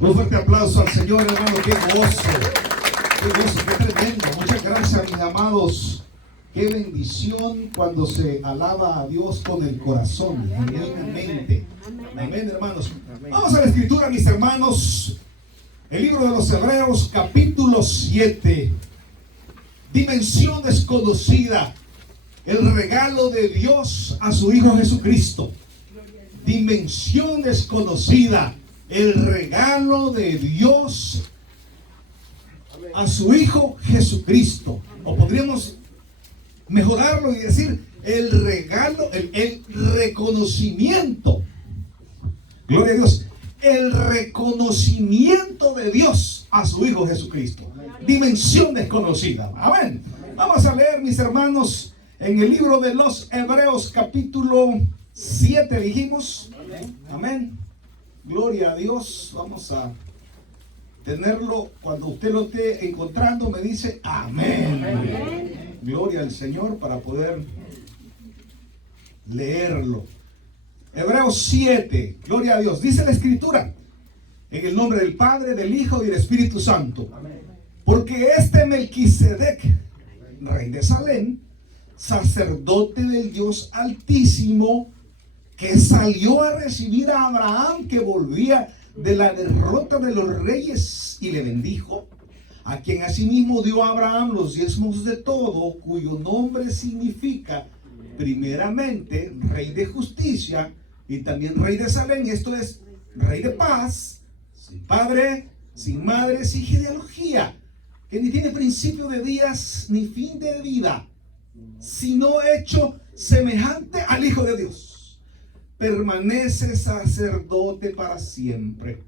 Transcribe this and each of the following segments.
Un fuerte aplauso al Señor, hermano. Qué gozo, qué tremendo. Muchas gracias, mis amados. Qué bendición cuando se alaba a Dios con el corazón, genuinamente. Amén, hermanos. Vamos a la escritura, mis hermanos. El libro de los Hebreos, capítulo 7. Dimensión desconocida. El regalo de Dios a su Hijo Jesucristo. Dimensión desconocida. El regalo de Dios a su Hijo Jesucristo. O podríamos mejorarlo y decir el regalo, el reconocimiento. Gloria a Dios. El reconocimiento de Dios a su Hijo Jesucristo. Dimensión desconocida. Amén. Vamos a leer, mis hermanos, en el libro de los Hebreos, capítulo 7, dijimos. Amén. Gloria a Dios. Vamos a tenerlo. Cuando usted lo esté encontrando, me dice amén. Amén. Gloria al Señor para poder leerlo. Hebreos 7. Gloria a Dios. Dice la Escritura: en el nombre del Padre, del Hijo y del Espíritu Santo. Amén. Porque este Melquisedec, rey de Salem, sacerdote del Dios Altísimo, que salió a recibir a Abraham, que volvía de la derrota de los reyes, y le bendijo, a quien asimismo dio a Abraham los diezmos de todo, cuyo nombre significa primeramente rey de justicia y también rey de Salem. Esto es rey de paz, sin padre, sin madre, sin genealogía, que ni tiene principio de días ni fin de vida, sino hecho semejante al Hijo de Dios. Permanece sacerdote para siempre.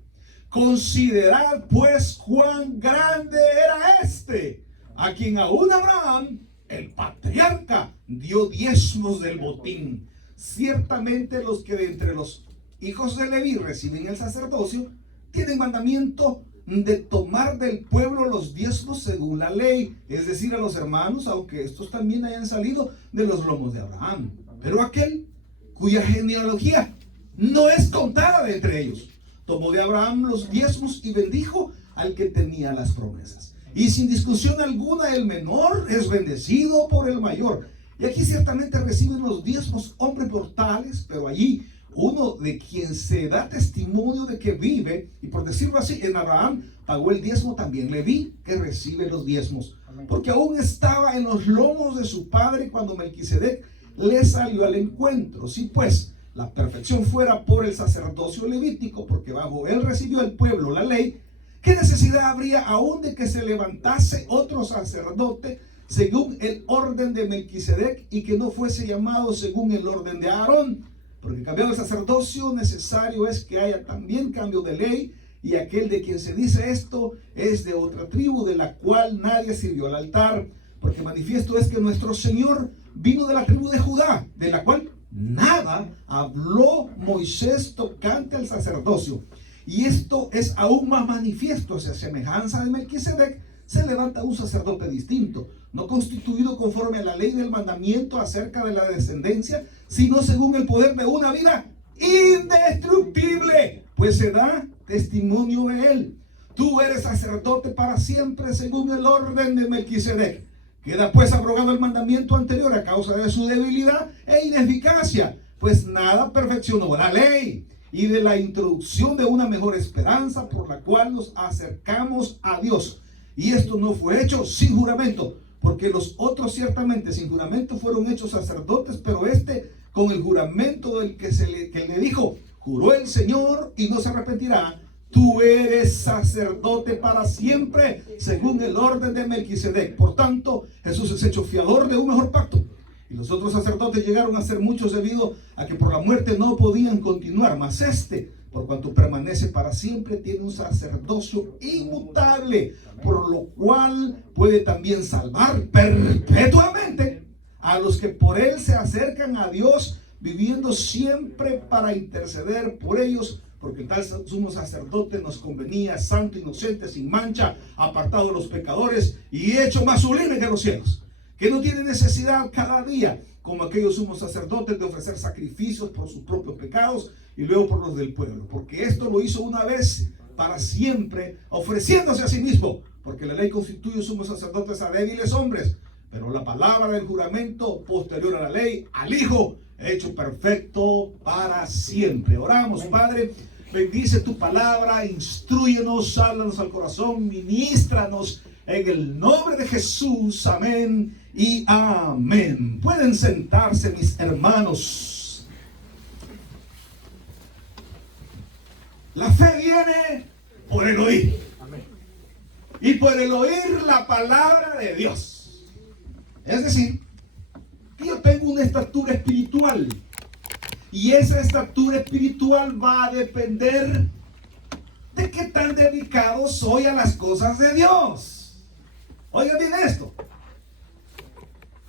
Considerad pues cuán grande era este, a quien aún Abraham, el patriarca, dio diezmos del botín. Ciertamente los que de entre los hijos de Leví reciben el sacerdocio tienen mandamiento de tomar del pueblo los diezmos según la ley, es decir, a los hermanos, aunque estos también hayan salido de los lomos de Abraham. Pero aquel cuya genealogía no es contada de entre ellos, tomó de Abraham los diezmos y bendijo al que tenía las promesas. Y sin discusión alguna, el menor es bendecido por el mayor. Y aquí ciertamente reciben los diezmos hombres mortales, pero allí uno de quien se da testimonio de que vive, y por decirlo así, en Abraham pagó el diezmo también Leví, que recibe los diezmos, porque aún estaba en los lomos de su padre cuando Melquisedec le salió al encuentro. Si pues la perfección fuera por el sacerdocio levítico, porque bajo él recibió el pueblo la ley, ¿qué necesidad habría aún de que se levantase otro sacerdote según el orden de Melquisedec y que no fuese llamado según el orden de Aarón? Porque cambiando el sacerdocio, necesario es que haya también cambio de ley, y aquel de quien se dice esto es de otra tribu, de la cual nadie sirvió al altar. Porque manifiesto es que nuestro Señor vino de la tribu de Judá, de la cual nada habló Moisés tocante al sacerdocio. Y esto es aún más manifiesto, si a semejanza de Melquisedec se levanta un sacerdote distinto, no constituido conforme a la ley del mandamiento acerca de la descendencia, sino según el poder de una vida indestructible, pues se da testimonio de él. Tú eres sacerdote para siempre según el orden de Melquisedec. Queda pues abrogado el mandamiento anterior a causa de su debilidad e ineficacia, pues nada perfeccionó la ley, y de la introducción de una mejor esperanza por la cual nos acercamos a Dios. Y esto no fue hecho sin juramento, porque los otros ciertamente sin juramento fueron hechos sacerdotes, pero este con el juramento del que le dijo: juró el Señor y no se arrepentirá, tú eres sacerdote para siempre según el orden de Melquisedec. Por tanto, Jesús es hecho fiador de un mejor pacto. Y los otros sacerdotes llegaron a ser muchos debido a que por la muerte no podían continuar. Mas este, por cuanto permanece para siempre, tiene un sacerdocio inmutable, por lo cual puede también salvar perpetuamente a los que por él se acercan a Dios, viviendo siempre para interceder por ellos. Porque tal sumo sacerdote nos convenía, santo, inocente, sin mancha, apartado de los pecadores y hecho más sublime que los cielos, que no tiene necesidad cada día, como aquellos sumos sacerdotes, de ofrecer sacrificios por sus propios pecados y luego por los del pueblo, porque esto lo hizo una vez para siempre, ofreciéndose a sí mismo, porque la ley constituye sumos sacerdotes a débiles hombres, pero la palabra del juramento posterior a la ley, al Hijo, hecho perfecto para siempre. Oramos, Padre, bendice tu palabra, instrúyenos, háblanos al corazón, ministranos en el nombre de Jesús, amén y amén. Pueden sentarse, mis hermanos. La fe viene por el oír, y por el oír la palabra de Dios. Es decir, que yo tengo una estatura espiritual, y esa estatura espiritual va a depender de qué tan dedicado soy a las cosas de Dios. Oigan bien esto.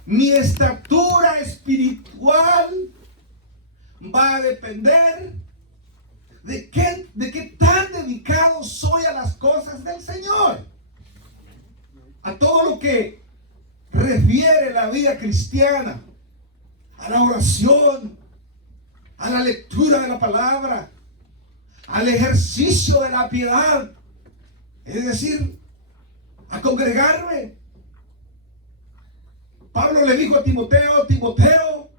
Mi estatura espiritual va a depender de qué tan dedicado soy a las cosas del Señor. A todo lo que refiere la vida cristiana, a la oración, a la lectura de la palabra, al ejercicio de la piedad, es decir, a congregarme. Pablo le dijo a Timoteo: Timoteo,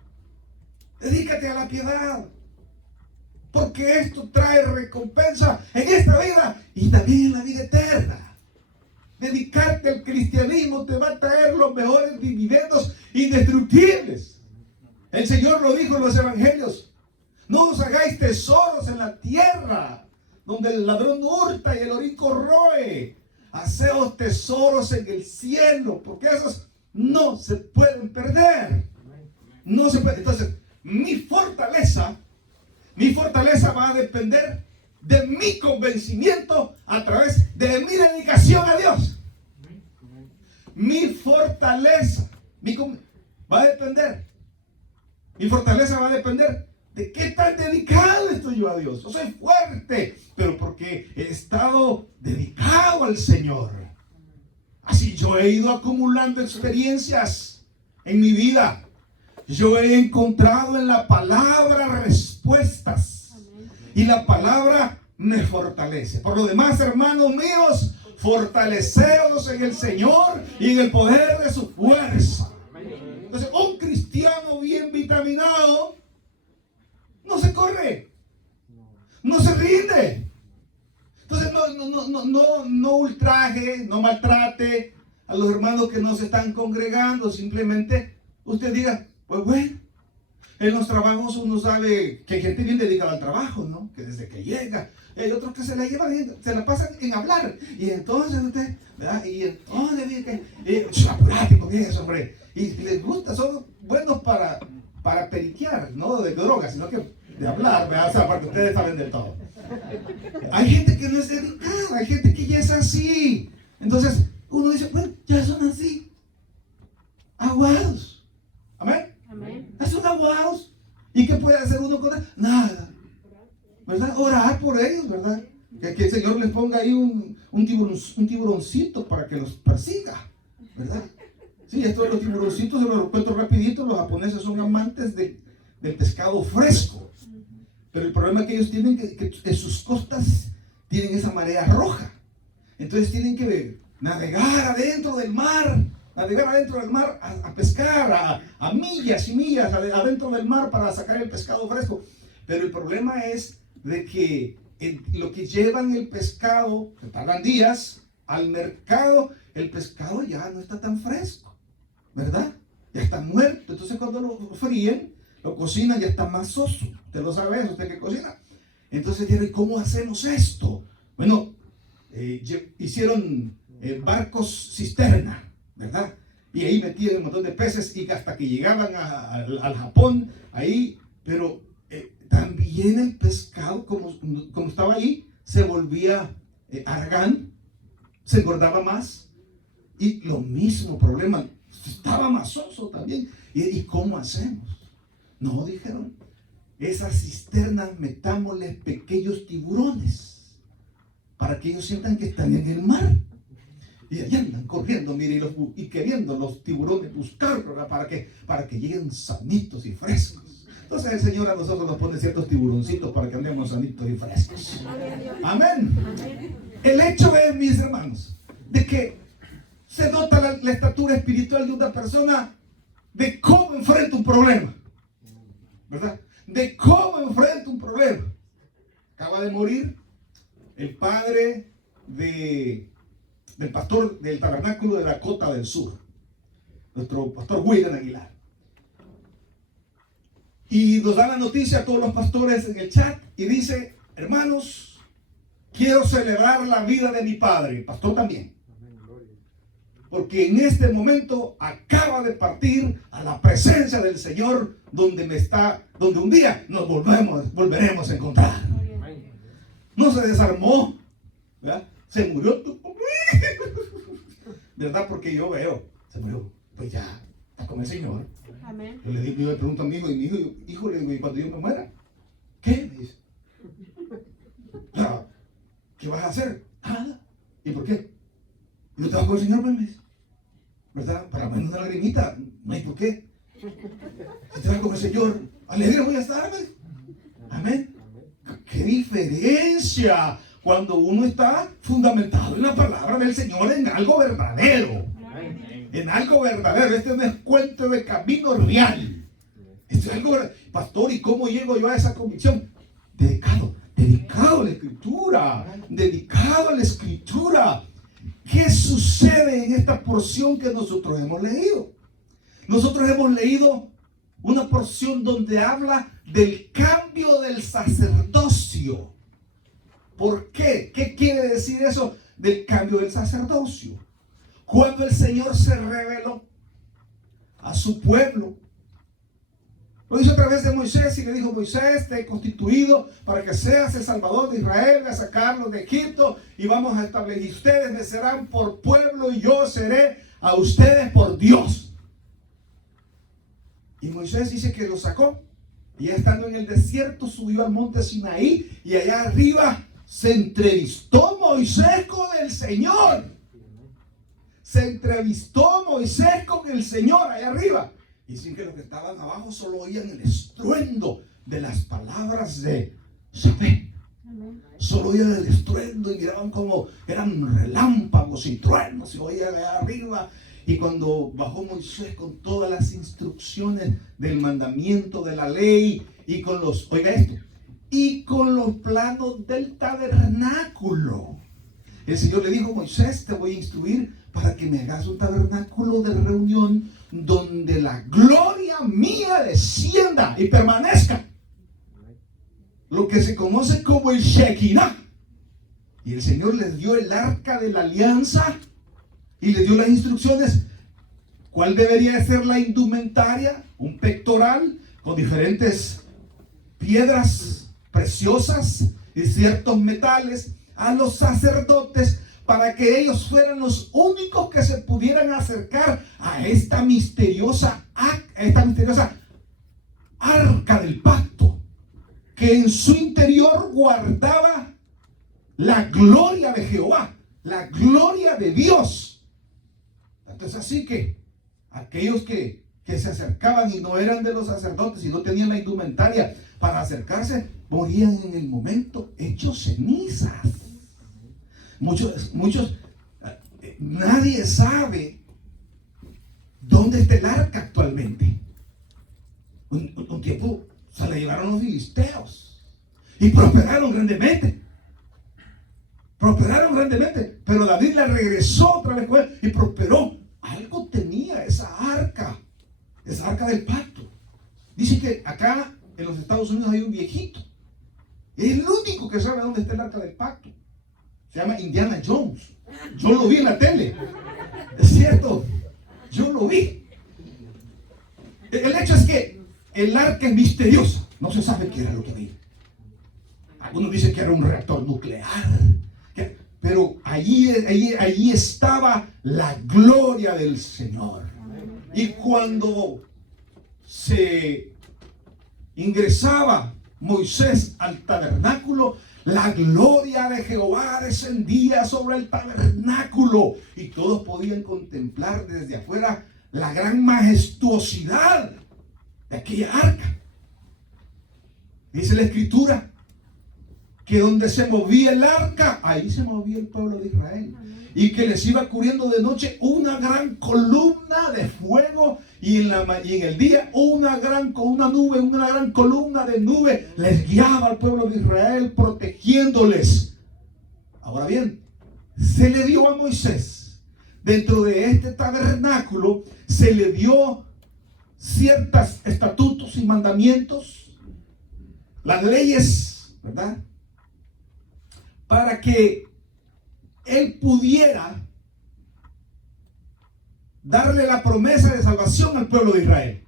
dedícate a la piedad, porque esto trae recompensa en esta vida y también en la vida eterna. Dedicarte al cristianismo te va a traer los mejores dividendos indestructibles. El Señor lo dijo en los evangelios: no os hagáis tesoros en la tierra, donde el ladrón hurta y el orín corroe. Haceos tesoros en el cielo, porque esos no se pueden perder. No se puede. Entonces, mi fortaleza va a depender de mi convencimiento a través de mi dedicación a Dios. Mi fortaleza va a depender. Mi fortaleza va a depender de qué tan dedicado estoy yo a Dios. Yo soy fuerte, pero porque he estado dedicado al Señor. Así yo he ido acumulando experiencias en mi vida. Yo he encontrado en la palabra respuestas. Y la palabra me fortalece. Por lo demás, hermanos míos, fortaleceos en el Señor y en el poder de su fuerza. Entonces, un cristiano bien vitaminado no se corre, no se rinde. Entonces, no ultraje, no maltrate a los hermanos que no se están congregando. Simplemente usted diga: pues bueno, en los trabajos uno sabe que hay gente bien dedicada al trabajo, ¿no? Que desde que llega, hay otros que se la llevan, se la pasan en hablar. Y entonces usted, ¿verdad? Y entonces, apurate con eso, hombre. Y les gusta, son buenos para periquear, no de drogas, sino que de hablar, ¿verdad? O sea, para que ustedes saben de todo. Hay gente que no es dedicada, hay gente que ya es así. Entonces, uno dice: bueno, ya son así. Aguados. Amén. Son aguados. ¿Y qué puede hacer uno con él? Nada. ¿Verdad? Orar por ellos, ¿verdad? Que el Señor les ponga ahí un tiburoncito para que los persiga, ¿verdad? Sí, esto de los tiburoncitos se los cuento rapidito. Los japoneses son amantes del pescado fresco. Pero el problema es que ellos tienen que en sus costas tienen esa marea roja. Entonces tienen que navegar adentro del mar a pescar a millas y millas adentro del mar para sacar el pescado fresco. Pero el problema es de que lo que llevan el pescado, que tardan días, al mercado, el pescado ya no está tan fresco, ¿verdad? Ya está muerto. Entonces cuando lo fríen, lo cocinan, ya está más soso. Usted lo sabe eso, usted que cocina. Entonces dijeron: ¿cómo hacemos esto? Bueno, hicieron barcos cisterna, ¿verdad? Y ahí metían un montón de peces y hasta que llegaban al Japón, ahí, pero también el pescado, como estaba ahí, se volvía aragán, se engordaba más, y lo mismo problema, estaba masoso también. ¿Y cómo hacemos? No, dijeron: esas cisternas metámosles pequeños tiburones para que ellos sientan que están en el mar. Y allá andan corriendo, mire, y queriendo los tiburones buscar, ¿verdad? para que lleguen sanitos y frescos. Entonces el Señor a nosotros nos pone ciertos tiburoncitos para que andemos sanitos y frescos. Amén. El hecho es, mis hermanos, de que se nota la estatura espiritual de una persona, de cómo enfrenta un problema, ¿verdad? De cómo enfrenta un problema. Acaba de morir el padre del pastor del tabernáculo de Dakota del Sur, nuestro pastor William Aguilar. Y nos da la noticia a todos los pastores en el chat y dice: hermanos, quiero celebrar la vida de mi padre, pastor también, porque en este momento acaba de partir a la presencia del Señor, donde un día nos volveremos a encontrar. No se desarmó, ¿verdad? Se murió, ¿verdad? Porque yo veo, se murió, pues ya está con el Señor. Amén. Yo le pregunto a mi hijo, y mi hijo le digo: ¿y cuando yo me muera? ¿Qué? Me dice: ¿qué vas a hacer? Nada. ¿Y por qué? Yo te vas con el Señor, pues, me dice, ¿verdad? Para menos una lagrimita, no hay por qué. Si te vas con el Señor, alegre voy a estar, pues. Amén. ¡Qué diferencia! Cuando uno está fundamentado en la palabra del Señor, en algo verdadero. En algo verdadero. Este no es cuento de camino real. Esto es algo, pastor, ¿y cómo llego yo a esa convicción? Dedicado a la Escritura. Dedicado a la Escritura. ¿Qué sucede en esta porción que nosotros hemos leído? Nosotros hemos leído una porción donde habla del cambio del sacerdocio. ¿Por qué? ¿Qué quiere decir eso del cambio del sacerdocio? Cuando el Señor se reveló a su pueblo, lo hizo a través de Moisés y le dijo: Moisés, te he constituido para que seas el Salvador de Israel, voy a sacarlos de Egipto y vamos a establecer, ustedes me serán por pueblo y yo seré a ustedes por Dios. Y Moisés dice que lo sacó, y ya estando en el desierto subió al monte Sinaí, y allá arriba se entrevistó Moisés con el Señor. Se entrevistó Moisés con el Señor allá arriba. Y sin que los que estaban abajo solo oían el estruendo de las palabras de Yahvé. Solo oían el estruendo y miraban como eran relámpagos y truenos, se oían allá arriba. Y cuando bajó Moisés con todas las instrucciones del mandamiento, de la ley, y con los, oiga esto, y con los planos del tabernáculo, el Señor le dijo: Moisés, te voy a instruir para que me hagas un tabernáculo de reunión donde la gloria mía descienda y permanezca. Lo que se conoce como el Shekinah. Y el Señor les dio el arca de la alianza y les dio las instrucciones. ¿Cuál debería de ser la indumentaria? Un pectoral con diferentes piedras preciosas y ciertos metales a los sacerdotes, para que ellos fueran los únicos que se pudieran acercar a esta misteriosa arca del pacto, que en su interior guardaba la gloria de Jehová, la gloria de Dios. Entonces, así que aquellos que se acercaban y no eran de los sacerdotes y no tenían la indumentaria para acercarse, morían en el momento hechos cenizas. Muchos, nadie sabe dónde está el arca actualmente. Un tiempo se la llevaron los filisteos y prosperaron grandemente. Pero David la regresó otra vez y prosperó. Algo tenía esa arca del pacto. Dice que acá en los Estados Unidos hay un viejito. Es el único que sabe dónde está el arca del pacto. Se llama Indiana Jones. Yo lo vi en la tele. Es cierto. Yo lo vi. El hecho es que el arca es misteriosa. No se sabe qué era lo que había. Algunos dicen que era un reactor nuclear. Pero allí estaba la gloria del Señor. Y cuando se ingresaba Moisés al tabernáculo, la gloria de Jehová descendía sobre el tabernáculo y todos podían contemplar desde afuera la gran majestuosidad de aquella arca. Dice la Escritura que donde se movía el arca, ahí se movía el pueblo de Israel. Y que les iba cubriendo de noche una gran columna de fuego, y en el día una gran columna de nube les guiaba al pueblo de Israel, protegiéndoles. Ahora bien, se le dio a Moisés, dentro de este tabernáculo, se le dio ciertos estatutos y mandamientos, las leyes, ¿verdad? Para que él pudiera darle la promesa de salvación al pueblo de Israel,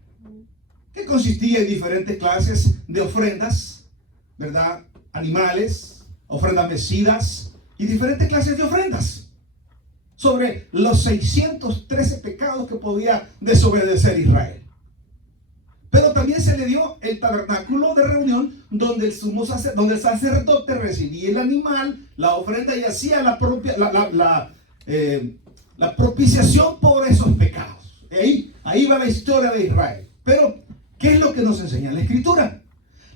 que consistía en diferentes clases de ofrendas, ¿verdad? Animales, ofrendas mecidas y diferentes clases de ofrendas sobre los 613 pecados que podía desobedecer Israel. Pero también se le dio el tabernáculo de reunión, donde el sacerdote recibía el animal, la ofrenda, y hacía la propiciación por esos pecados. Ahí va la historia de Israel. Pero, ¿qué es lo que nos enseña la Escritura?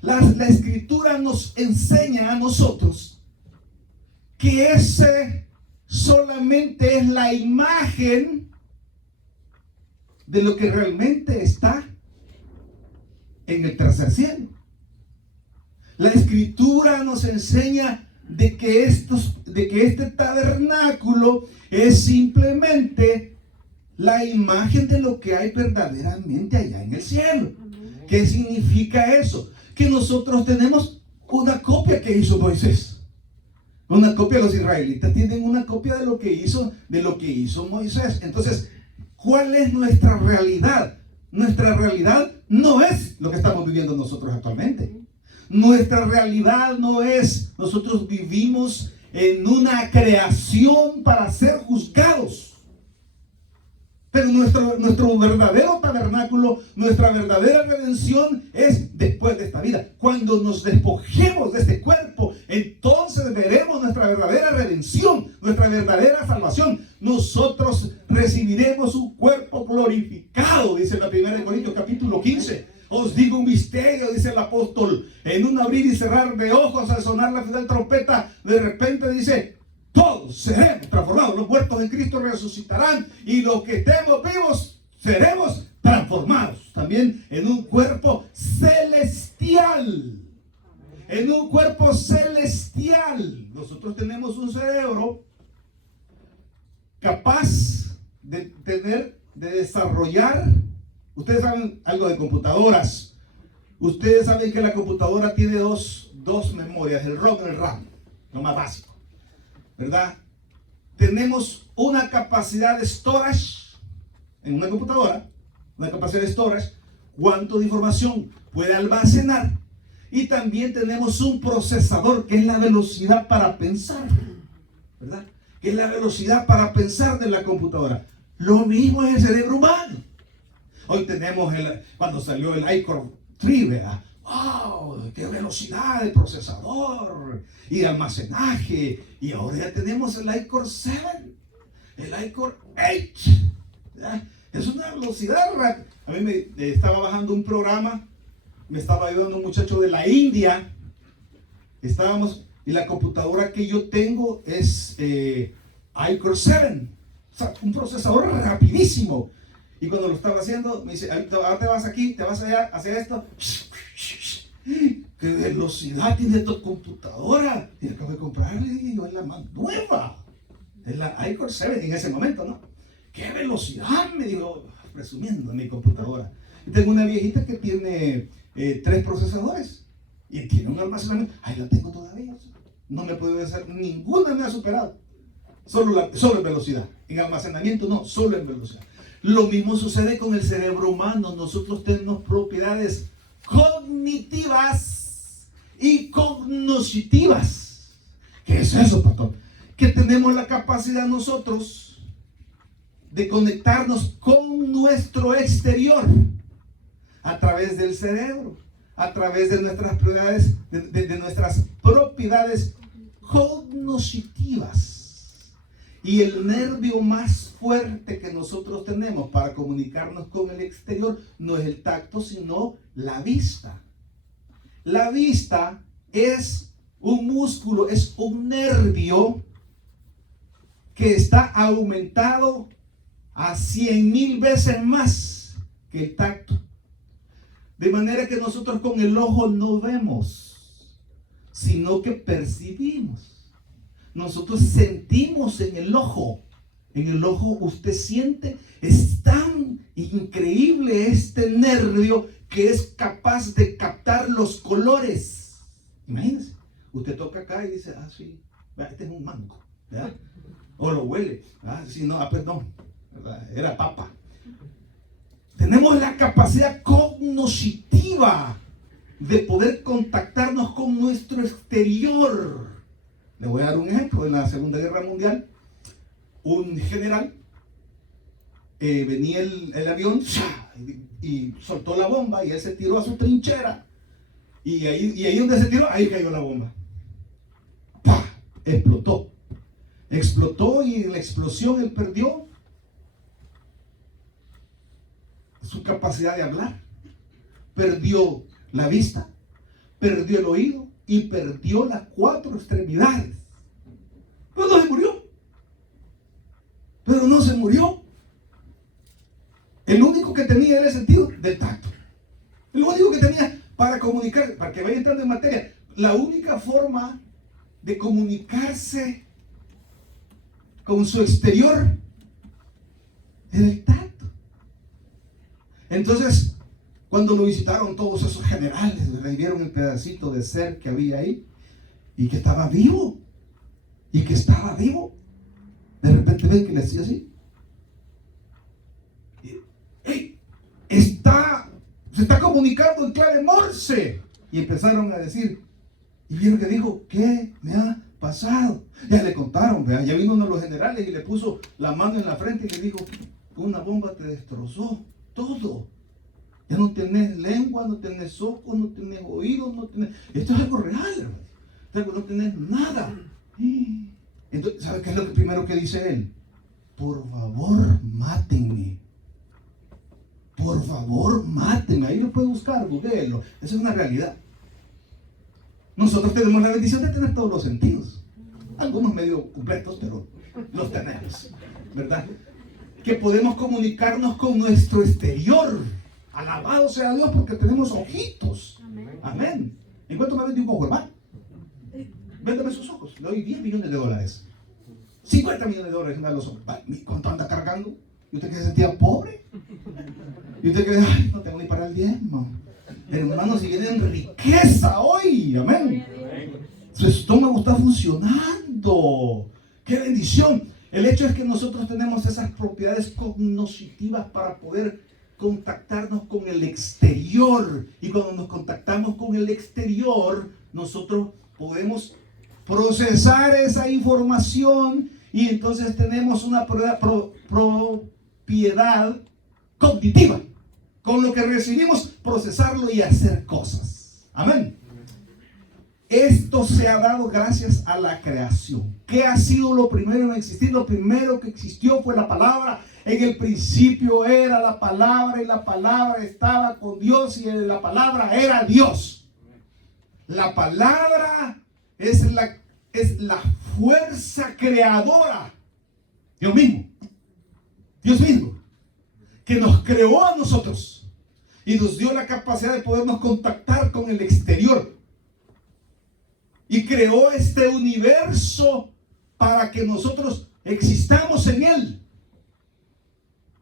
La Escritura nos enseña a nosotros que ese solamente es la imagen de lo que realmente está en el tercer cielo. La Escritura nos enseña de que este tabernáculo es simplemente la imagen de lo que hay verdaderamente allá en el cielo. ¿Qué significa eso? Que nosotros tenemos una copia que hizo Moisés. Una copia, los israelitas tienen una copia de lo que hizo Moisés. Entonces, ¿cuál es nuestra realidad? Nuestra realidad no es lo que estamos viviendo nosotros actualmente. Nuestra realidad no es, nosotros vivimos en una creación para ser juzgados. Pero nuestro verdadero tabernáculo, nuestra verdadera redención es después de esta vida. Cuando nos despojemos de este cuerpo, entonces veremos nuestra verdadera redención, nuestra verdadera salvación. Nosotros recibiremos un cuerpo glorificado, dice la 1 Corintios capítulo 15. Os digo un misterio, dice el apóstol, en un abrir y cerrar de ojos, al sonar la final trompeta, de repente dice: todos seremos transformados. Los muertos en Cristo resucitarán, y los que estemos vivos seremos transformados también en un cuerpo celestial. En un cuerpo celestial. Nosotros tenemos un cerebro capaz de desarrollar. Ustedes saben algo de computadoras. Ustedes saben que la computadora tiene dos memorias, el ROM y el RAM, lo más básico, ¿verdad? Tenemos una capacidad de storage en una computadora, una capacidad de storage, cuánto de información puede almacenar, y también tenemos un procesador, que es la velocidad para pensar, ¿verdad? Que es la velocidad para pensar de la computadora. Lo mismo es el cerebro humano. Hoy tenemos, cuando salió el iCore 3, ¿verdad? ¡Wow! ¡Qué velocidad de procesador y de almacenaje! Y ahora ya tenemos el iCore 7, el iCore 8. ¿Verdad? Es una velocidad rápida. A mí me estaba bajando un programa, me estaba ayudando un muchacho de la India. Y la computadora que yo tengo es iCore 7. O sea, un procesador rapidísimo. Y cuando lo estaba haciendo, me dice: ahora te vas aquí, te vas allá, hacia esto. ¡Qué velocidad tiene tu computadora! Y acabo de comprarle, y yo, es la más nueva. Es la iCore 7 en ese momento, ¿no? ¡Qué velocidad! Me dijo, presumiendo mi computadora. Y tengo una viejita que tiene 3 procesadores y tiene un almacenamiento. Ahí la tengo todavía. No me puede hacer, ninguna me ha superado. Solo en velocidad. En almacenamiento no, solo en velocidad. Lo mismo sucede con el cerebro humano. Nosotros tenemos propiedades cognitivas y cognoscitivas. ¿Qué es eso, pastor? Que tenemos la capacidad nosotros de conectarnos con nuestro exterior a través del cerebro, a través de nuestras propiedades, de nuestras propiedades cognoscitivas. Y el nervio más fuerte que nosotros tenemos para comunicarnos con el exterior no es el tacto, sino la vista. La vista es un músculo, es un nervio que está aumentado a 100,000 veces más que el tacto. De manera que nosotros con el ojo no vemos, sino que percibimos. Nosotros sentimos en el ojo. En el ojo usted siente, es tan increíble este nervio que es capaz de captar los colores. Imagínense, usted toca acá y dice, sí, este es un mango, ¿verdad? O lo huele, si no, perdón, ¿verdad? Era papa. Tenemos la capacidad cognoscitiva de poder contactarnos con nuestro exterior. Le voy a dar un ejemplo. En la Segunda Guerra Mundial, un general venía el avión y soltó la bomba y él se tiró a su trinchera y ahí donde se tiró, ahí cayó la bomba. ¡Pah! Explotó y en la explosión él perdió su capacidad de hablar, perdió la vista, perdió el oído y perdió las 4 extremidades. Pero no se murió. El único que tenía era el sentido del tacto. El único que tenía para comunicar, para que vaya entrando en materia, la única forma de comunicarse con su exterior era el tacto. Entonces, cuando lo visitaron todos esos generales, le vieron el pedacito de ser que había ahí y que estaba vivo. De repente ven que le hacía así. Se está comunicando en clave Morse. Y empezaron a decir, y vieron que dijo, ¿qué me ha pasado? Ya le contaron, ¿verdad? Ya vino uno de los generales y le puso la mano en la frente y le dijo, una bomba te destrozó todo. Ya no tenés lengua, no tenés ojos, no tenés oídos, no tenés... Esto es algo real, hermano. No tenés nada. Entonces, ¿sabe qué es lo primero que dice él? Por favor, mátenme. Por favor, mátenme. Ahí lo puede buscar, googleenlo. Esa es una realidad. Nosotros tenemos la bendición de tener todos los sentidos. Algunos medio completos, pero los tenemos, ¿verdad? Que podemos comunicarnos con nuestro exterior. Alabado sea Dios porque tenemos ojitos. Amén. ¿En cuánto me vende un ojo, hermano? Véndame sus ojos. Le doy 10 millones de dólares. 50 millones de dólares. Los ojos. ¿Cuánto anda cargando? ¿Y usted que se sentía pobre? ¿Y usted que no tengo ni para el diezmo? Hermano, si viene en riqueza hoy. Amén. Su estómago está funcionando. ¡Qué bendición! El hecho es que nosotros tenemos esas propiedades cognoscitivas para poder contactarnos con el exterior. Y cuando nos contactamos con el exterior, nosotros podemos procesar esa información y entonces tenemos una propiedad cognitiva. Con lo que recibimos, procesarlo y hacer cosas. Amén. Esto se ha dado gracias a la creación. ¿Qué ha sido lo primero en existir? Lo primero que existió fue la palabra. En el principio era la palabra y la palabra estaba con Dios y la palabra era Dios. La palabra es la fuerza creadora. Dios mismo, que nos creó a nosotros y nos dio la capacidad de podernos contactar con el exterior. Y creó este universo para que nosotros existamos en él.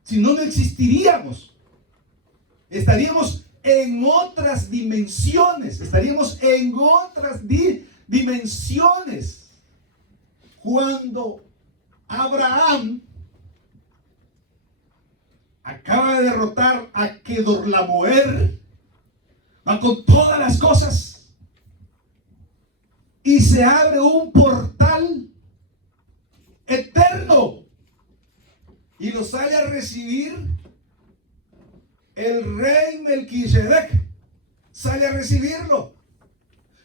Si no, no existiríamos. Estaríamos en otras dimensiones. Cuando Abraham acaba de derrotar a Kedorlaomer, va con todas las cosas. Y se abre un portal eterno. Y lo sale a recibir el rey Melquisedec. Sale a recibirlo.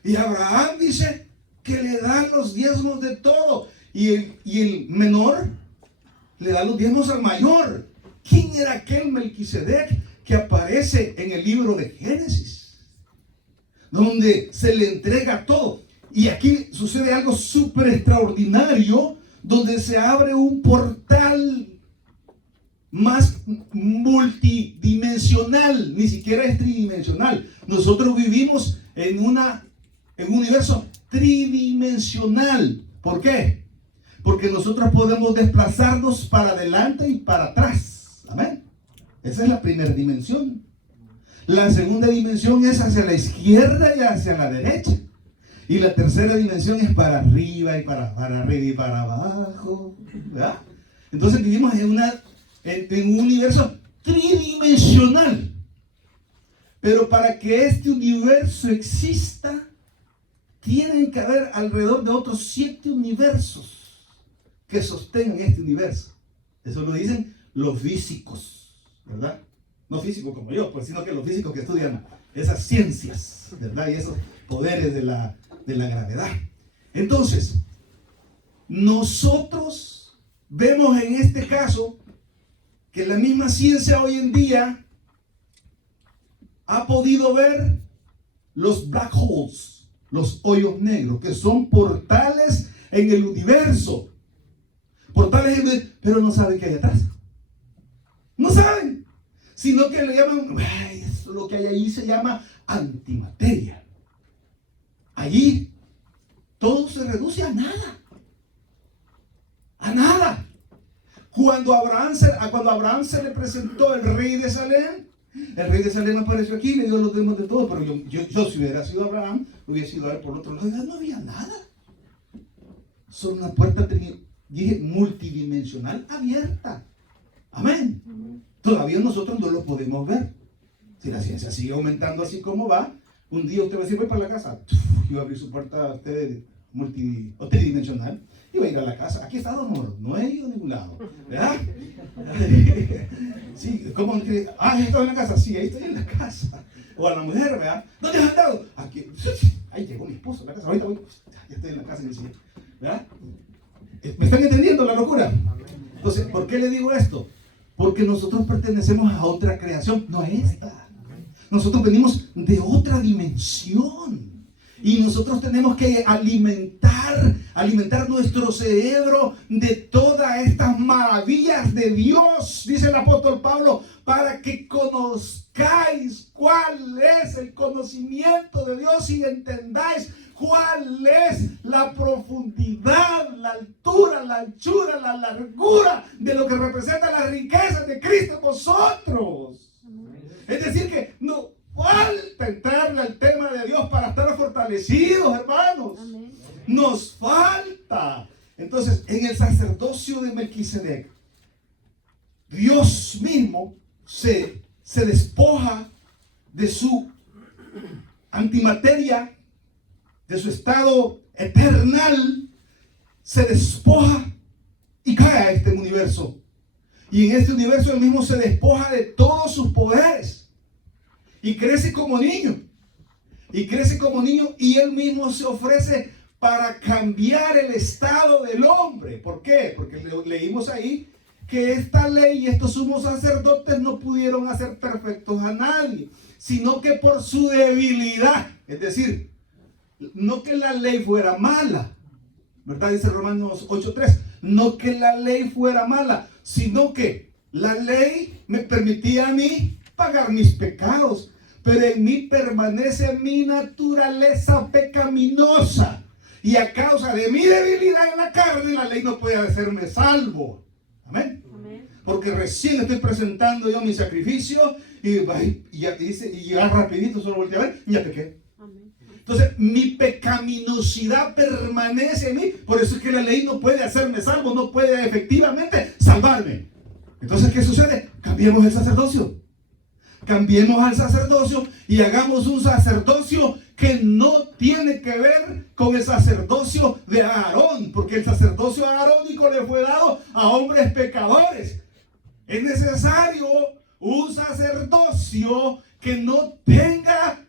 Y Abraham dice que le da los diezmos de todo. Y el menor le da los diezmos al mayor. ¿Quién era aquel Melquisedec que aparece en el libro de Génesis? donde se le entrega todo. Y aquí sucede algo súper extraordinario, donde se abre un portal más multidimensional, ni siquiera es tridimensional. Nosotros vivimos en un universo tridimensional. ¿Por qué? Porque nosotros podemos desplazarnos para adelante y para atrás. Amén. Esa es la primera dimensión. La segunda dimensión es hacia la izquierda y hacia la derecha. Y la tercera dimensión es para arriba y para arriba y para abajo. ¿Verdad? Entonces vivimos en un universo tridimensional. Pero para que este universo exista, tienen que haber alrededor de otros 7 universos que sostengan este universo. Eso lo dicen los físicos, ¿verdad? No físicos como yo, pues, sino que los físicos que estudian esas ciencias, ¿verdad? Y esos poderes de la gravedad. Entonces, nosotros vemos en este caso que la misma ciencia hoy en día ha podido ver los black holes, los hoyos negros, que son portales en el universo. Portales en el, pero no saben qué hay atrás. No saben, sino que le llaman, eso, lo que hay ahí se llama antimateria. Allí todo se reduce a nada. A nada. Cuando a Abraham se le presentó el rey de Salem, el rey de Salem apareció aquí y le dio los demás de todo. Pero yo si hubiera sido Abraham, hubiera sido a él por otro lado. No había nada. Son una puerta, dije, multidimensional abierta. Amén. Todavía nosotros no lo podemos ver. Si la ciencia sigue aumentando así como va, un día usted va a decir, voy para la casa. Y va a abrir su puerta tridimensional y va a ir a la casa. Aquí he estado, no he ido a ningún lado. ¿Verdad? Sí, ¿cómo? ¿Has estado en la casa? Sí, ahí estoy en la casa. O a la mujer, ¿verdad? ¿Dónde has andado? Aquí. Ahí llegó mi esposo a la casa. Ahorita voy. Ya estoy en la casa en el Señor. ¿Verdad? ¿Me están entendiendo la locura? Entonces, ¿por qué le digo esto? Porque nosotros pertenecemos a otra creación, no a esta. Nosotros venimos de otra dimensión. Y nosotros tenemos que alimentar nuestro cerebro de todas estas maravillas de Dios, dice el apóstol Pablo, para que conozcáis cuál es el conocimiento de Dios y entendáis cuál es la profundidad, la altura, la anchura, la largura de lo que representa las riquezas de Cristo en vosotros. Es decir, que no falta entrarle al tema de Dios para estar fortalecidos, hermanos. Amén. Nos falta. Entonces, en el sacerdocio de Melquisedec, Dios mismo se despoja de su antimateria, de su estado eternal, se despoja y cae a este universo. Y en este universo él mismo se despoja de todos sus poderes. Y crece como niño. Y crece como niño y él mismo se ofrece para cambiar el estado del hombre. ¿Por qué? Porque leímos ahí que esta ley y estos sumos sacerdotes no pudieron hacer perfectos a nadie, sino que por su debilidad. Es decir, no que la ley fuera mala, ¿verdad? Dice Romanos 8:3. No que la ley fuera mala, sino que la ley me permitía a mí pagar mis pecados, pero en mí permanece mi naturaleza pecaminosa, y a causa de mi debilidad en la carne, la ley no puede hacerme salvo. Amén. Amén. Porque recién estoy presentando yo mi sacrificio y ya dice, y ya rapidito solo volteé a ver y ya pequé. Amén. Entonces mi pecaminosidad permanece en mí, por eso es que la ley no puede hacerme salvo, no puede efectivamente salvarme. Entonces, ¿qué sucede? Cambiemos el sacerdocio. Cambiemos al sacerdocio y hagamos un sacerdocio que no tiene que ver con el sacerdocio de Aarón, porque el sacerdocio arónico le fue dado a hombres pecadores. Es necesario un sacerdocio que no tenga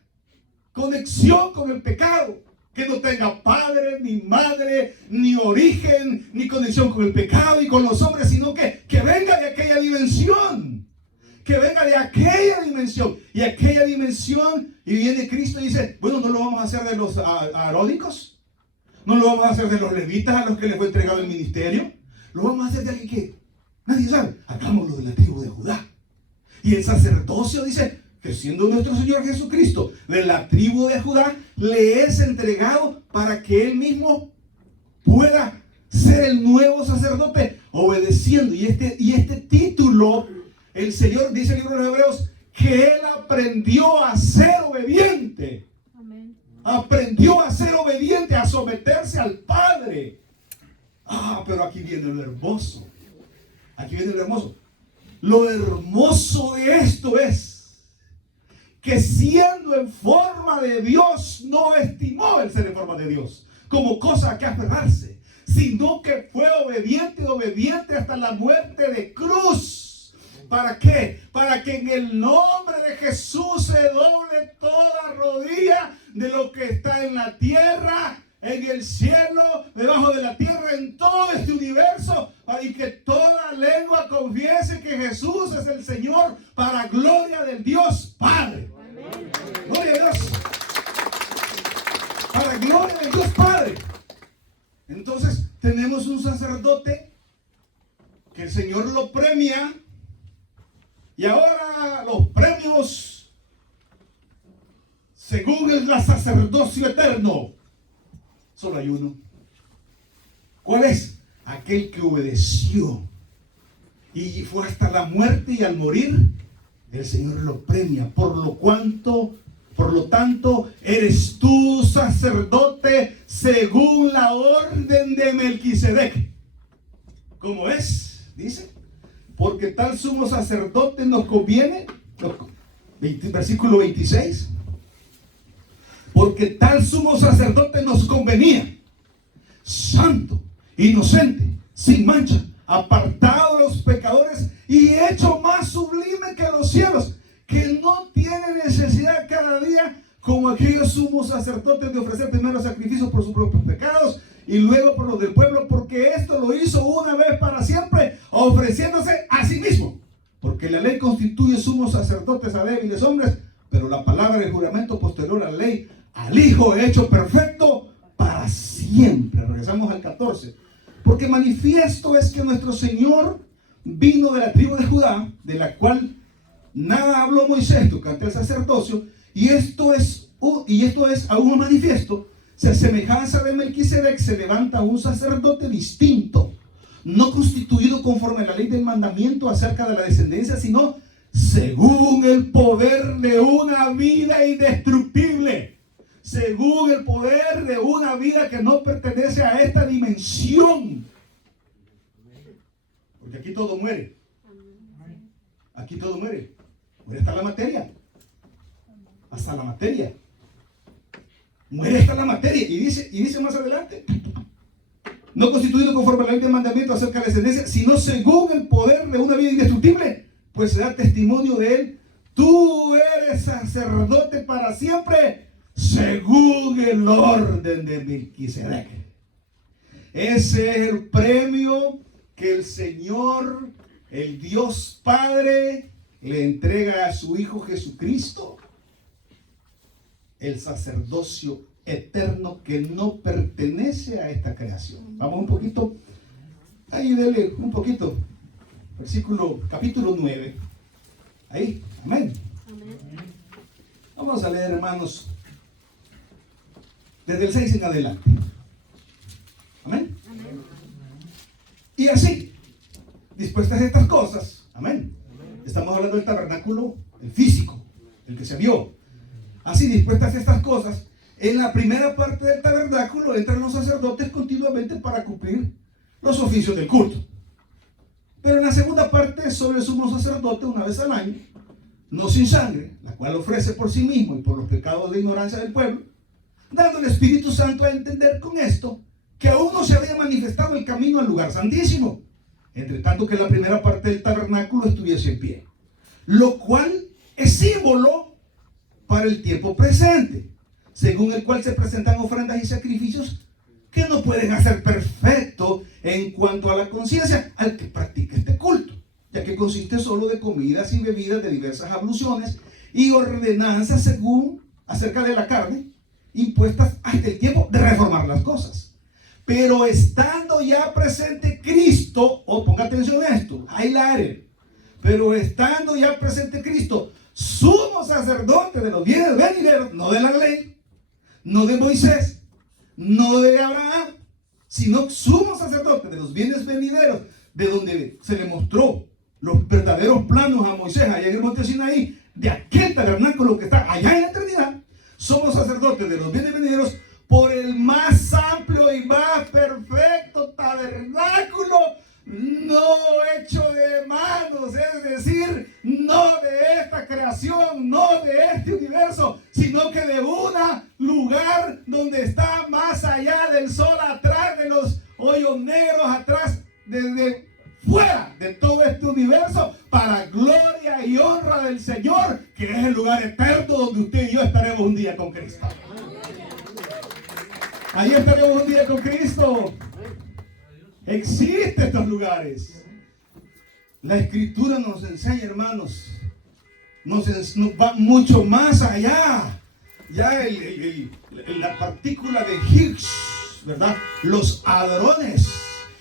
conexión con el pecado, que no tenga padre, ni madre, ni origen, ni conexión con el pecado y con los hombres, sino que venga de aquella dimensión, que venga de aquella dimensión. Y aquella dimensión, y viene Cristo y dice, bueno, no lo vamos a hacer de los arónicos, no lo vamos a hacer de los levitas a los que les fue entregado el ministerio, lo vamos a hacer de alguien que nadie sabe. Hagámoslo de la tribu de Judá. Y el sacerdocio dice que siendo nuestro Señor Jesucristo de la tribu de Judá, le es entregado para que Él mismo pueda ser el nuevo sacerdote obedeciendo. Y este título, el Señor, dice el libro de los Hebreos, que Él aprendió a ser obediente. Amén. Aprendió a ser obediente, a someterse al Padre. Pero aquí viene lo hermoso. Aquí viene lo hermoso. Lo hermoso de esto es que siendo en forma de Dios, no estimó el ser en forma de Dios como cosa a que aferrarse, sino que fue obediente hasta la muerte de cruz. ¿Para qué? Para que en el nombre de Jesús se doble toda rodilla de lo que está en la tierra, en el cielo, debajo de la tierra, en todo este universo, y que toda lengua confiese que Jesús es el Señor, para gloria del Dios Padre. Amén. Gloria a Dios. Para gloria del Dios Padre. Entonces tenemos un sacerdote que el Señor lo premia, y ahora los premios según el sacerdocio eterno. Solo hay uno. ¿Cuál es? Aquel que obedeció y fue hasta la muerte, y al morir el Señor lo premia. Por lo tanto, eres tú sacerdote según la orden de Melquisedec. ¿Cómo es? Dice, porque tal sumo sacerdote nos conviene. Versículo 26. Porque tal sumo sacerdote nos convenía, santo, inocente, sin mancha, apartado de los pecadores y hecho más sublime que los cielos, que no tiene necesidad cada día, como aquellos sumos sacerdotes, de ofrecer primero sacrificios por sus propios pecados y luego por los del pueblo, porque esto lo hizo una vez para siempre, ofreciéndose a sí mismo. Porque la ley constituye sumos sacerdotes a débiles hombres, pero la palabra del juramento posterior a la ley, al Hijo hecho perfecto para siempre. Regresamos al 14. Porque manifiesto es que nuestro Señor vino de la tribu de Judá, de la cual nada habló Moisés tocante al sacerdocio, y esto es aún más manifiesto. Si a semejanza de Melquisedec se levanta un sacerdote distinto, no constituido conforme a la ley del mandamiento acerca de la descendencia, sino según el poder de una vida indestructible, según el poder de una vida que no pertenece a esta dimensión. Porque aquí todo muere. Aquí todo muere. Muere hasta la materia. Hasta la materia. Muere hasta la materia. Y dice más adelante, no constituido conforme a la ley del mandamiento acerca de la descendencia, sino según el poder de una vida indestructible, pues se da testimonio de él. Tú eres sacerdote para siempre, según el orden de Melquisedec. Ese es el premio que el Señor, el Dios Padre, le entrega a su Hijo Jesucristo. El sacerdocio eterno que no pertenece a esta creación. Vamos un poquito, ahí dele un poquito, capítulo 9. Ahí, amén. Vamos a leer, hermanos, desde el 6 en adelante. Amén. Y así, dispuestas estas cosas, amén. Estamos hablando del tabernáculo, el físico, el que se vio. Así, dispuestas estas cosas, en la primera parte del tabernáculo entran los sacerdotes continuamente para cumplir los oficios del culto. Pero en la segunda parte, sobre el sumo sacerdote una vez al año, no sin sangre, la cual ofrece por sí mismo y por los pecados de ignorancia del pueblo, dando el Espíritu Santo a entender con esto que aún no se había manifestado el camino al lugar santísimo, entre tanto que la primera parte del tabernáculo estuviese en pie, lo cual es símbolo para el tiempo presente, según el cual se presentan ofrendas y sacrificios que no pueden hacer perfecto en cuanto a la conciencia al que practica este culto. ya que consiste solo de comidas y bebidas de diversas abluciones y ordenanzas según acerca de la carne, impuestas hasta el tiempo de reformar las cosas. Pero estando ya presente Cristo, ponga atención a esto, highlighter, pero estando ya presente Cristo, sumo sacerdote de los bienes venideros, no de la ley, no de Moisés, no de Abraham, sino sumo sacerdote de los bienes venideros, de donde se le mostró los verdaderos planos a Moisés allá en el monte Sinaí, de aquel tabernáculo que está allá en la eternidad. Somos sacerdotes de los bienes venideros por el más amplio y más perfecto tabernáculo, no hecho de manos, es decir, no de esta creación, no de este universo, sino que de un lugar donde está más allá del sol, atrás de los hoyos negros, atrás, desde fuera de todo este universo, para gloria y honra del Señor, que es el lugar eterno donde usted y yo estaremos un día con Cristo. Ahí estaremos un día con Cristo. Existen estos lugares. La Escritura nos enseña, hermanos, nos va mucho más allá. Ya la partícula de Higgs, ¿verdad? Los hadrones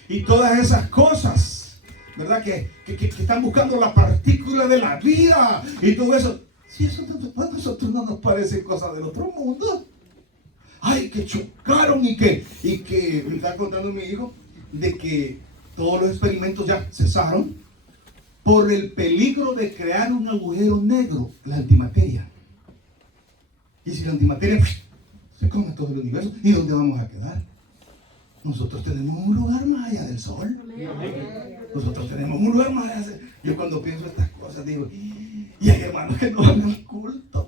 y todas esas cosas, ¿verdad? Que están buscando la partícula de la vida y todo eso. Si eso a nosotros no nos parece cosa del otro mundo. Ay, que chocaron y que me está contando mi hijo de que todos los experimentos ya cesaron por el peligro de crear un agujero negro, la antimateria. Y si la antimateria se come todo el universo, ¿y dónde vamos a quedar? Nosotros tenemos un lugar más allá del sol. Nosotros tenemos un lugar más allá. Yo cuando pienso estas cosas digo, y hay hermanos que no van al culto.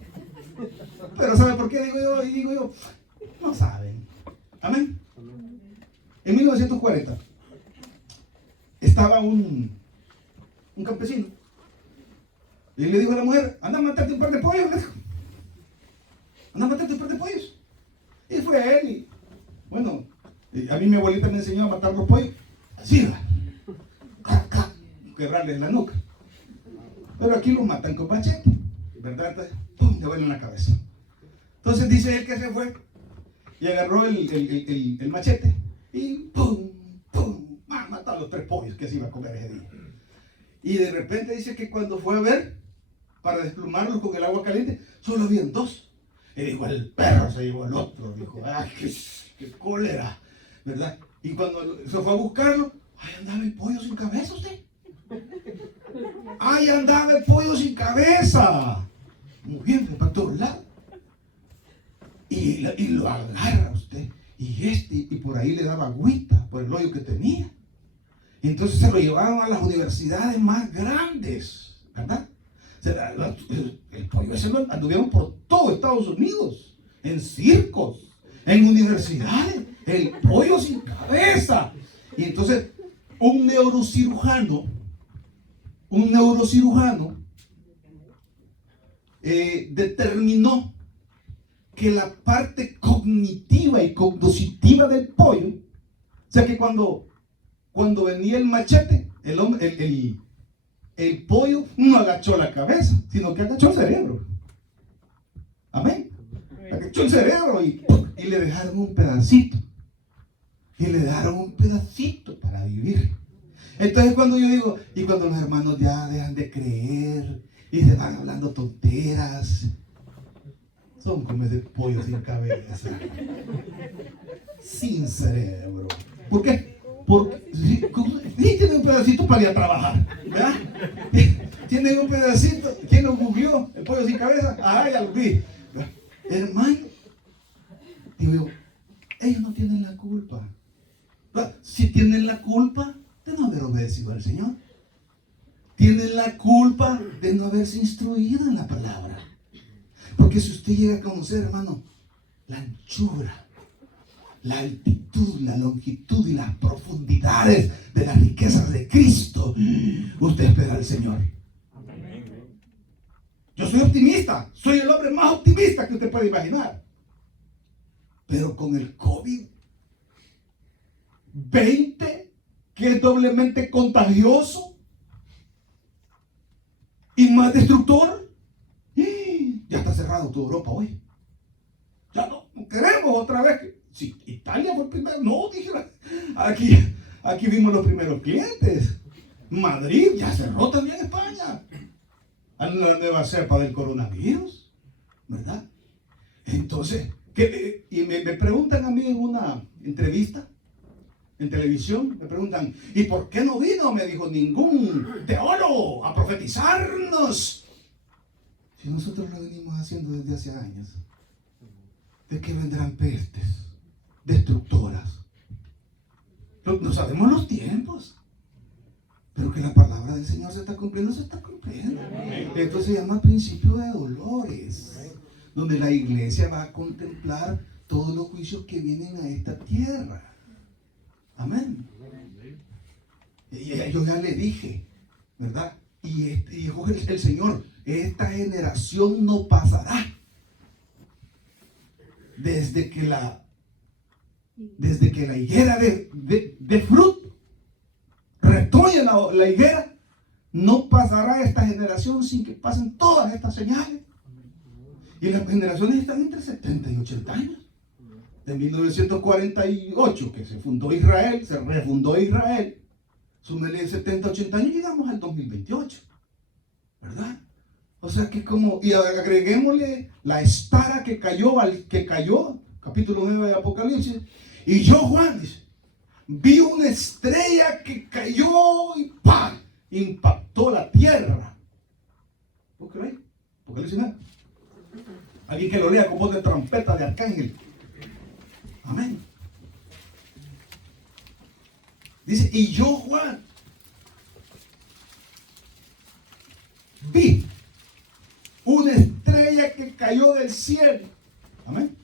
Pero ¿sabe por qué digo yo? Y digo yo, no saben. Amén. En 1940 estaba un campesino y le dijo a la mujer, anda a matarte un par de pollos, le dijo. Anda a matarte un par de pollos. Y fue a él y, bueno, a mí mi abuelita me enseñó a matar los pollos así, quebrarles la nuca. Pero aquí los matan con machete, ¿verdad? Entonces, ¡pum!, le vuelan la cabeza. Entonces dice él que se fue y agarró el machete y ¡pum! ¡Pum! Mató a los 3 pollos que se iba a comer ese día. Y de repente dice que cuando fue a ver para desplumarlos con el agua caliente, solo habían 2. Y dijo, el perro se llevó al otro. Dijo, ¡ay, qué cólera! ¿Verdad? Y cuando se fue a buscarlo, ¡ay, andaba el pollo sin cabeza usted! ¡Ay, andaba el pollo sin cabeza! Muy bien, para todos lados. Y lo agarra usted. Y por ahí le daba agüita por el hoyo que tenía. Y entonces se lo llevaban a las universidades más grandes, ¿verdad? El pollo ese lo anduvieron por todo Estados Unidos, en circos, en universidades, el pollo sin cabeza. Y entonces un neurocirujano determinó que la parte cognitiva y cognoscitiva del pollo, o sea que cuando venía el machete, el pollo no agachó la cabeza, sino que agachó el cerebro. Amén. Agachó el cerebro y le dejaron un pedacito. Y le dejaron un pedacito para vivir. Entonces cuando yo digo, y cuando los hermanos ya dejan de creer y se van hablando tonteras, son como ese pollo sin cabeza, sin cerebro. ¿Por qué? Porque sí, tienen un pedacito para ir a trabajar, ¿verdad? Tienen un pedacito. ¿Quién lo googleó? El pollo sin cabeza. Ah, ya lo vi. Hermano, digo yo, ellos no tienen la culpa. Si tienen la culpa de no haber obedecido al Señor, tienen la culpa de no haberse instruido en la palabra. Porque si usted llega a conocer, hermano, la anchura, la altitud, la longitud y las profundidades de las riquezas de Cristo, usted espera al Señor. Yo soy optimista, soy el hombre más optimista que usted puede imaginar. Pero con el COVID-20, que es doblemente contagioso, y más destructor. Ya está cerrado toda Europa hoy. Ya no queremos otra vez. Sí, Italia fue el primero. No, dijeron. Aquí vimos los primeros clientes. Madrid ya cerró también España. A la nueva cepa del coronavirus, ¿verdad? Entonces, y me preguntan a mí en una entrevista en televisión, me preguntan, ¿y por qué no vino? Me dijo, ningún teólogo a profetizarnos. Si nosotros lo venimos haciendo desde hace años, ¿de qué vendrán pestes destructoras? No sabemos los tiempos, pero que la palabra del Señor se está cumpliendo, se está cumpliendo. Esto se llama principio de dolores, donde la iglesia va a contemplar todos los juicios que vienen a esta tierra. Amén. Y yo ya le dije, ¿verdad? Y dijo el Señor, esta generación no pasará desde que la higuera de fruto retoñe la higuera, no pasará esta generación sin que pasen todas estas señales. Y las generaciones están entre 70 y 80 años. De 1948, que se fundó Israel, se refundó Israel, súmele 70, 80 años y llegamos al 2028, ¿verdad? O sea que como, y agreguémosle la espada que cayó, capítulo 9 de Apocalipsis, y yo, Juan, dice, vi una estrella que cayó y ¡pam! Impactó la tierra. ¿Vos creéis? Apocalipsis 9. Alguien que lo lea con voz de trompeta de arcángel. Amén. Dice, y yo, Juan, vi una estrella que cayó del cielo. Amén.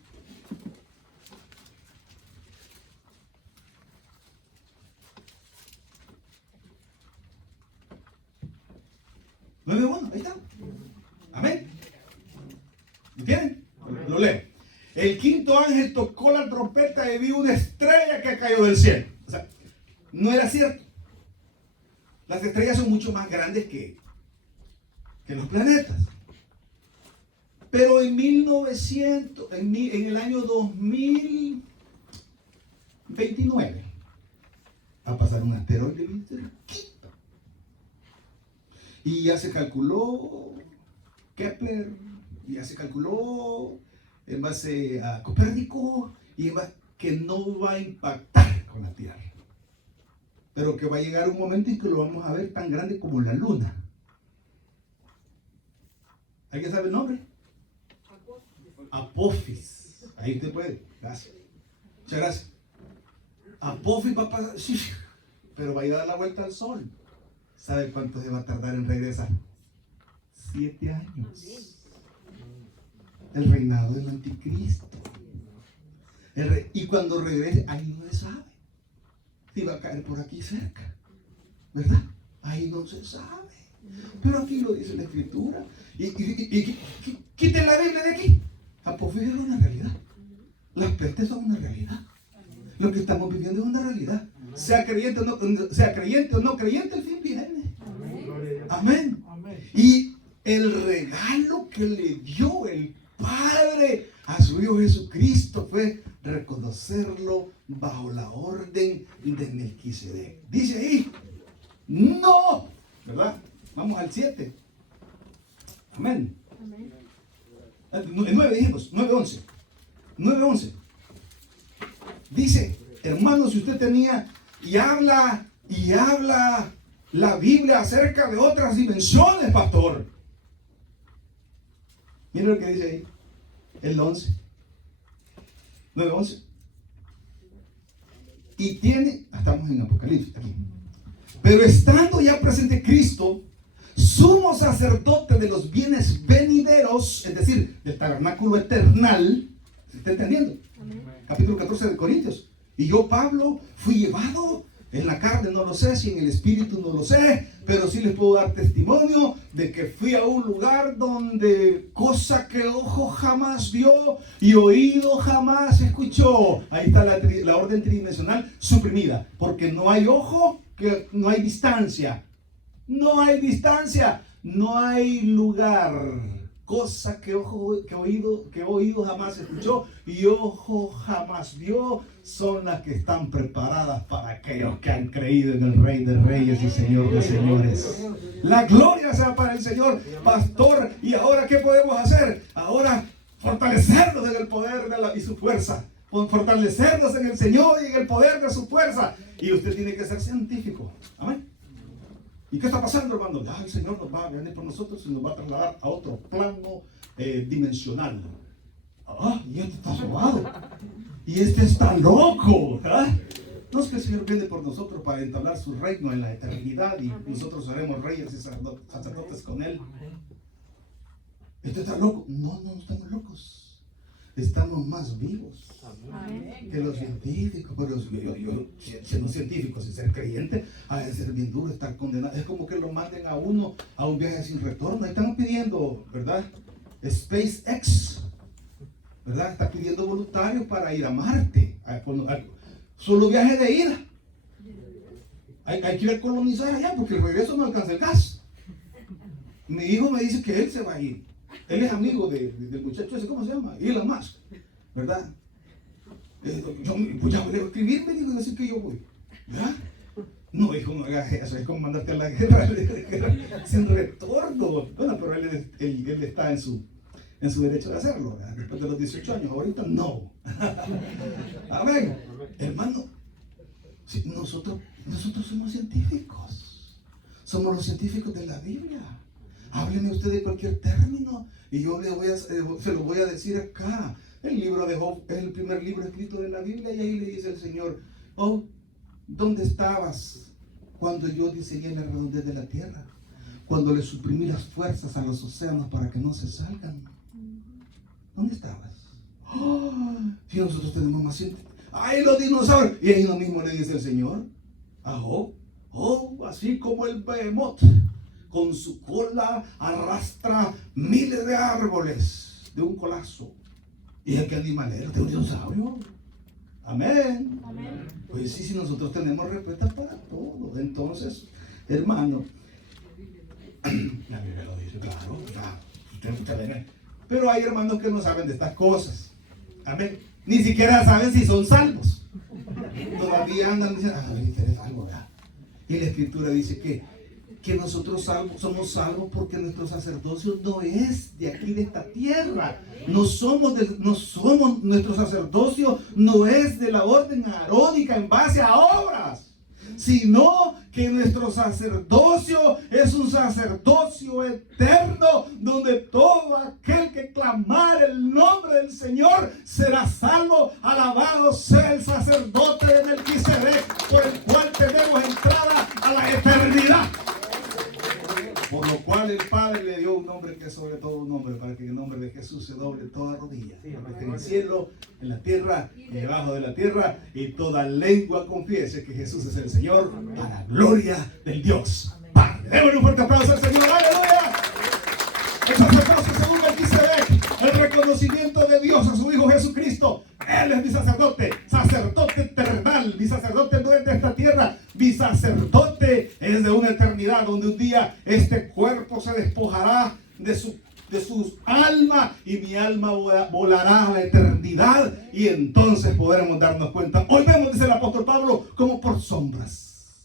Bueno, ahí está. Amén. ¿Lo tienen? Lo leo. El quinto ángel tocó la trompeta y vi una estrella que cayó del cielo. O sea, no era cierto. Las estrellas son mucho más grandes que los planetas. Pero en en el año 2029, va a pasar un asteroide bien cerquita. Y ya se calculó Kepler, ya se calculó en base a Copérnico, y que no va a impactar con la Tierra, pero que va a llegar un momento en que lo vamos a ver tan grande como la Luna. ¿Alguien sabe el nombre? Apophis. Ahí usted puede. Gracias. Muchas gracias. Apophis va a pasar, sí, pero va a ir a dar la vuelta al Sol. ¿Sabe cuánto se va a tardar en regresar? 7 años. El reinado del anticristo. Y cuando regrese, ahí no se sabe si va a caer por aquí cerca, ¿verdad? Ahí no se sabe. Pero aquí lo dice la Escritura. Y quiten la Biblia de aquí. Apophis es una realidad. Las pestes son una realidad. Lo que estamos viviendo es una realidad. Sea creyente o no creyente, el fin viene. Amén. Y el regalo que le dio el Padre a su Hijo Jesucristo fue reconocerlo bajo la orden de Melquisedec. Dice ahí, no, ¿verdad? Vamos al 7. Amén. El 9 dijimos, 9:11. Dice, hermano, si usted tenía y habla la Biblia acerca de otras dimensiones, pastor. Miren lo que dice ahí, el 11. 9:11. Y tiene, estamos en Apocalipsis aquí. Pero estando ya presente Cristo, sumo sacerdote de los bienes venideros, es decir, del tabernáculo eternal, ¿se está entendiendo? Amén. Capítulo 14 de Corintios. Y yo, Pablo, fui llevado en la carne, no lo sé, si en el espíritu no lo sé, pero sí les puedo dar testimonio de que fui a un lugar donde cosa que ojo jamás vio y oído jamás escuchó. Ahí está la orden tridimensional suprimida, porque no hay ojo, que no hay distancia. No hay distancia. no hay lugar, cosa que oído jamás escuchó y ojo jamás vio, son las que están preparadas para aquellos que han creído en el Rey de Reyes y Señor de Señores. La gloria sea para el Señor, pastor. ¿Y ahora qué podemos hacer? Ahora fortalecernos en el poder y su fuerza. Fortalecernos en el Señor y en el poder de su fuerza. Y usted tiene que ser científico. Amén. ¿Y qué está pasando, hermano? El Señor nos va a venir por nosotros y nos va a trasladar a otro plano dimensional. Y este está sobado. Y este está loco. No es que el Señor viene por nosotros para entablar su reino en la eternidad y nosotros seremos reyes y sacerdotes con Él. Este está loco. No estamos locos. Estamos más vivos que los científicos. Pero yo siendo científico, sin ser creyente, ha de ser bien duro estar condenado. Es como que lo manden a uno a un viaje sin retorno. Ahí están pidiendo, ¿verdad? SpaceX, ¿verdad? Está pidiendo voluntarios para ir a Marte. Solo viaje de ida. Hay que ir a colonizar allá porque el regreso no alcanza el gas. Mi hijo me dice que él se va a ir. Él es amigo del muchacho ese, ¿cómo se llama? Elon Musk, ¿verdad? Yo pues ya voy a escribirme, digo, decir que yo voy. ¿Ya? No, hijo, no hagas eso, es como mandarte a la guerra sin retorno. Bueno, pero él está en su derecho de hacerlo, ¿verdad? Después de los 18 años, ahorita no. Amén. Hermano, nosotros somos científicos. Somos los científicos de la Biblia. Hábleme usted de cualquier término y yo se lo voy a decir acá. El libro de Job es el primer libro escrito de la Biblia y ahí le dice el Señor: oh, ¿dónde estabas cuando yo diseñé la redondez de la tierra? Cuando le suprimí las fuerzas a los océanos para que no se salgan. ¿Dónde estabas? Oh, si nosotros tenemos más gente. ¡Ay, los dinosaurios! Y ahí lo mismo le dice el Señor a Job: oh, así como el behemoth con su cola arrastra miles de árboles de un colazo. ¿Y el que animalero de un dinosaurio? Amén. Amén. Pues sí, si nosotros tenemos respuesta para todo. Entonces, hermano, la Biblia lo dice, claro. Pero hay hermanos que no saben de estas cosas. Amén. Ni siquiera saben si son salvos. Todavía andan diciendo, eres salvo, ¿verdad? Y la Escritura dice que nosotros somos salvos porque nuestro sacerdocio no es de aquí, de esta tierra. Nuestro sacerdocio no es de la orden arónica en base a obras, sino que nuestro sacerdocio es un sacerdocio eterno, donde todo aquel que clamare el nombre del Señor será salvo. Alabado sea el sacerdote de Melquisedec, por el cual tenemos entrada a la eternidad. Por lo cual el Padre le dio un nombre que es sobre todo un nombre, para que en el nombre de Jesús se doble toda rodilla, en el cielo, en la tierra y debajo de la tierra, y toda lengua confiese que Jesús es el Señor, para gloria del Dios Padre. Démosle un fuerte aplauso al Señor. ¡Aleluya! El sacerdocio según Melquisedec, el reconocimiento de Dios a su Hijo Jesucristo. Él es mi sacerdote terrenal. Mi sacerdote no es de esta tierra. Mi sacerdote es de una eternidad, donde un día este cuerpo se despojará de su alma y mi alma volará a la eternidad, y entonces podremos darnos cuenta. Hoy vemos, dice el apóstol Pablo, como por sombras,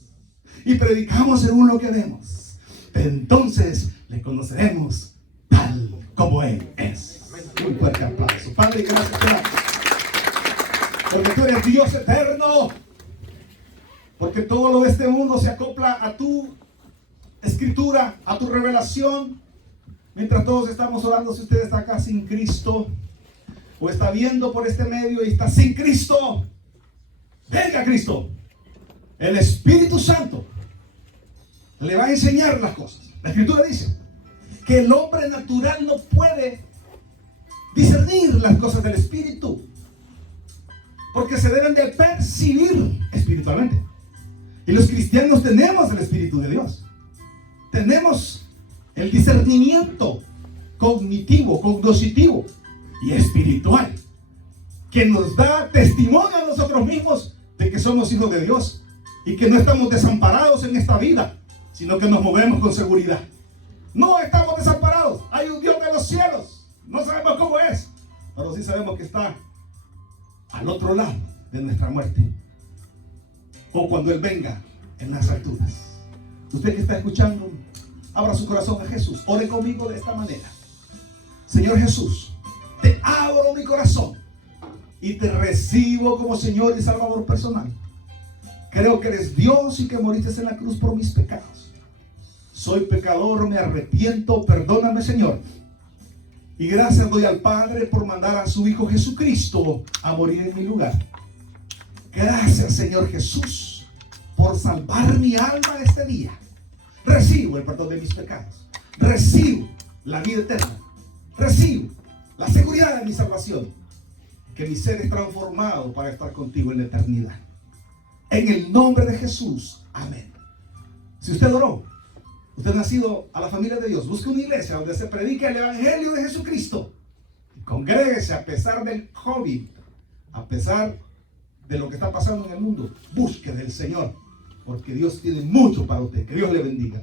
y predicamos según lo que vemos. Entonces le conoceremos tal como Él es. Un fuerte aplauso. Padre, gracias te damos, porque tú eres Dios eterno, porque todo lo de este mundo se acopla a tu escritura, a tu revelación. Mientras todos estamos orando, si usted está acá sin Cristo, o está viendo por este medio y está sin Cristo, venga a Cristo. El Espíritu Santo le va a enseñar las cosas. La escritura dice que el hombre natural no puede discernir las cosas del Espíritu, porque se deben de percibir espiritualmente. Y los cristianos tenemos el Espíritu de Dios. Tenemos el discernimiento cognitivo, cognoscitivo y espiritual, que nos da testimonio a nosotros mismos de que somos hijos de Dios y que no estamos desamparados en esta vida, sino que nos movemos con seguridad. No estamos desamparados. Hay un Dios de los cielos. No sabemos cómo es, pero sí sabemos que está al otro lado de nuestra muerte, o cuando Él venga en las alturas. Usted que está escuchando, abra su corazón a Jesús. Ore conmigo de esta manera. Señor Jesús, te abro mi corazón y te recibo como Señor y Salvador personal. Creo que eres Dios y que moriste en la cruz por mis pecados. Soy pecador, me arrepiento, perdóname, Señor. Y gracias doy al Padre por mandar a su Hijo Jesucristo a morir en mi lugar. Gracias, Señor Jesús, por salvar mi alma este día. Recibo el perdón de mis pecados. Recibo la vida eterna. Recibo la seguridad de mi salvación. Que mi ser es transformado para estar contigo en la eternidad. En el nombre de Jesús. Amén. Si usted oró, usted ha nacido a la familia de Dios, busque una iglesia donde se predique el Evangelio de Jesucristo. Congréguese a pesar del COVID, a pesar de lo que está pasando en el mundo. Busque del Señor, porque Dios tiene mucho para usted. Que Dios le bendiga.